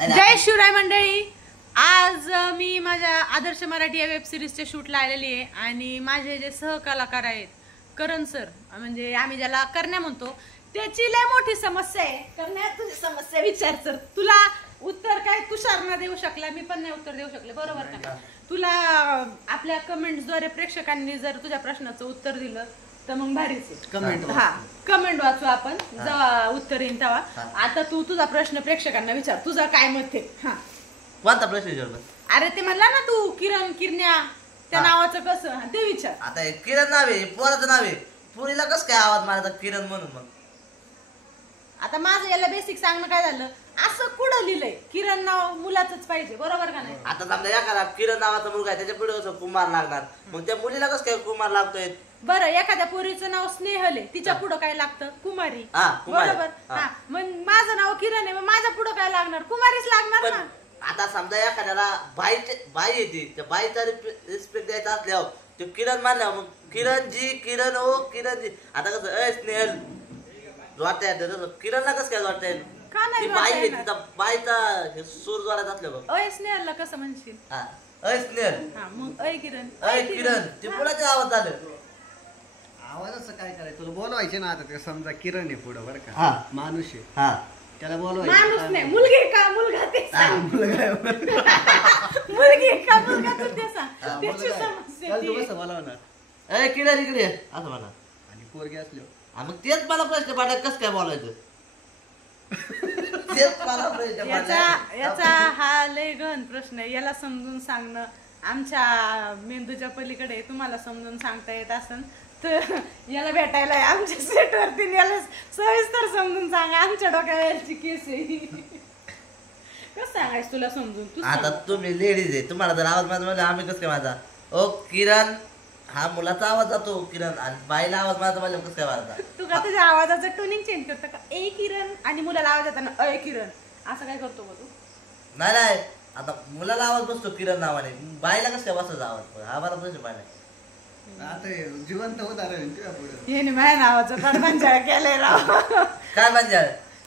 जय शिवराय मंडळी. आज मी माझ्या आदर्श मराठी या वेब सिरीजच्या शूटला आलेली आहे आणि माझे जे सहकलाकार आहेत करण सर, म्हणजे आम्ही ज्याला करण्या म्हणतो, त्याची लय मोठी समस्या आहे. करण्या तुझी समस्या विचार सर. तुला उत्तर काय तुषार ना देऊ शकला, मी पण नाही उत्तर देऊ शकले, बरोबर का? तुला आपल्या कमेंट्सद्वारे प्रेक्षकांनी जर तुझ्या प्रश्नाचं उत्तर दिलं तर मग भारीच आहे. कमेंट वाचू आपण जेव्हा उत्तर येईल तेव्हा. आता तू तुझा प्रश्न प्रेक्षकांना विचार, तुझा काय मत आहे? कोणता प्रश्न विचारला? अरे ते म्हणला ना तू किरण्या, त्या नावाचं कसं ते विचार. आता किरण नाव आहे, पोराचं नाव आहे, पुरीला कस काय आवाज मारायचा किरण म्हणून? मग आता माझं याला बेसिक सांगणं काय झालं, असं कुठं लिहिलंय किरण नाव मुलाचंच पाहिजे, बरोबर का नाही? आता समजा एखादा किरण नावाचा मुलगा आहे, त्याच्या पुढे कसं कुमार लागणार, मग त्या मुलीला कसं काय कुमार लागतोय? बरं, एखाद्या पोरीचं नाव स्नेहल आहे, तिच्या पुढं काय लागतं? कुमारी, बरोबर. मग माझं नाव किरण आहे, मग माझ्या पुढं काय लागणार? कुमारीच लागणार ना. आता समजा एखाद्याला बाई येते, त्या बाईचा रिस्पेक्ट द्यायचा असल्यावर तो किरण मानल्यावर मग किरणजी, किरण ओ किरणजी. आता कसं स्नेहल जोडता येतं, किरणला कसं काय जोडता येईल? का नाही बाई आहे, तिचा बाईचा सूर जोडायचा असल्या बघ. स्नेहलला कसं म्हणशील? स्नेहल. मग किरण, किरण ते मुलाचे आवाज झाले. आवाजाचं काय करायचं? तुला बोलवायचे ना. आता ते समजा किरण आहे पुढं, बरं का, माणूस आहे, त्याला बोलवायचं. माणूस नाही, मुलगी का मुलगा ते सांग. मुलगी का मुलगा ते सांग. त्याची समस्या तू कसं बोलावणार? किरण इकडे असं म्हणा. आणि पोरगी असलो मग तेच मला प्रश्न पाडला, कसं काय बोलायचं? तेच मला प्रश्न याचा हा लय गहन प्रश्न आहे. याला समजून सांगणं आमच्या मेंदूच्या पलीकडे. तुम्हाला समजून सांगता येत असन तर याला भेटायला आमच्या सेटवरती याला सविस्तर समजून सांगा. आमच्या डोक्यावरची केस आहे. कसं सांगायचं तुला समजून? आता तुम्ही लेडीज आहे, तुम्हाला जर आवाज माझा म्हणलं आम्ही कसं काय माझा ओ किरण, हा मुलाचा आवाज जातो किरण, आणि बाईला आवाज माझा म्हणलं कसं काय माझा? तू का तुझ्या आवाजाचं टोनिंग चेंज करतो का? ए किरण, आणि मुलाला आवाज येताना अय किरण असं काय करतो का तू? नाही, आता मुलाला आवाज बसतो किरण नावाने, बाईला कसं काय बसायचा आवाज? हा मला प्रश्न पाहिजे. आता जिवंत होता रे तुझ्या पुढे. हे माझ्या नावाचं कडबंजाळ केलंय राव. काय म्हणजे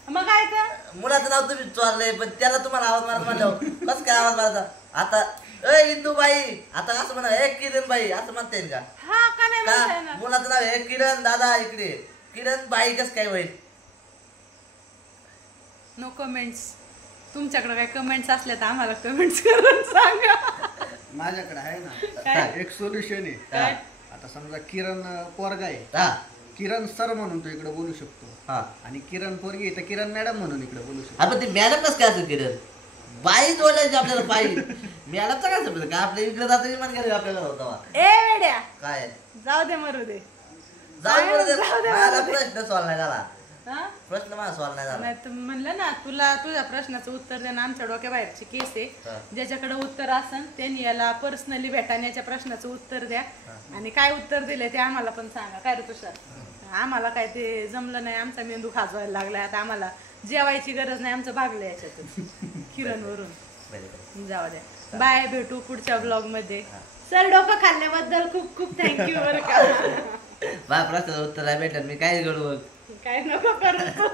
मग काय तर मुलाचं नाव तुम्ही चोरलंय, पण त्याला तुम्हाला आवाज मारायला म्हणलं कसं काय आवाज मारायचा? आता इंदू बाई, आता असं म्हणा एक किरण बाई असं म्हणता येईल का? हा का नाही म्हणता येणार? मुलाचं नाव आहे किरण दादा, इकडे किरण बाई कसं काय होईल? No comments. तुमच्याकडे काय कमेंट्स असल्या तर आम्हाला कमेंट्स करून सांगा. माझ्याकडे आहे ना एक सोल्युशन आहे. आता समजा किरण पोरगा आहे, किरण सर म्हणून तो इकडे बोलू शकतो, आणि किरण पोरगी तर किरण मॅडम म्हणून इकडे बोलू शकतो. आपण ती मॅडम कसं काय असं किरण बाई जोडायची आपल्याला? बाई मॅडमचा काय समजलं का? आपल्या इकडे जाता विमान गेले आपल्याला होता. ए वेड्या, काय जाऊ दे मरू दे. मला प्रश्न सॉल्व नाही झाला. हा? प्रश्न मला सॉल्व नाही झाला. नाही तर म्हणलं ना तुला, तुझ्या प्रश्नाचं उत्तर देणं आमच्या डोक्याबाहेरची केस आहे. ज्याच्याकडे उत्तर असन त्यांनी याला पर्सनली भेटाण्याच्या प्रश्नाचं उत्तर द्या, आणि काय उत्तर दिले ते आम्हाला पण सांगा. काय रे तुषार? आम्हाला काय ते जमलं नाही, आमचा मेंदू खाजवायला लागलाय. आता आम्हाला जेवायची गरज नाही, आमचं भागलं याच्यातून किरण वरून. जाऊ द्या, बाय, भेटू पुढच्या ब्लॉग मध्ये. सर डोकं खाल्ल्याबद्दल खूप खूप थँक्यू बरं का. बा प्रश्नाचं उत्तर भेटलं, मी काय करू? काय नको करू.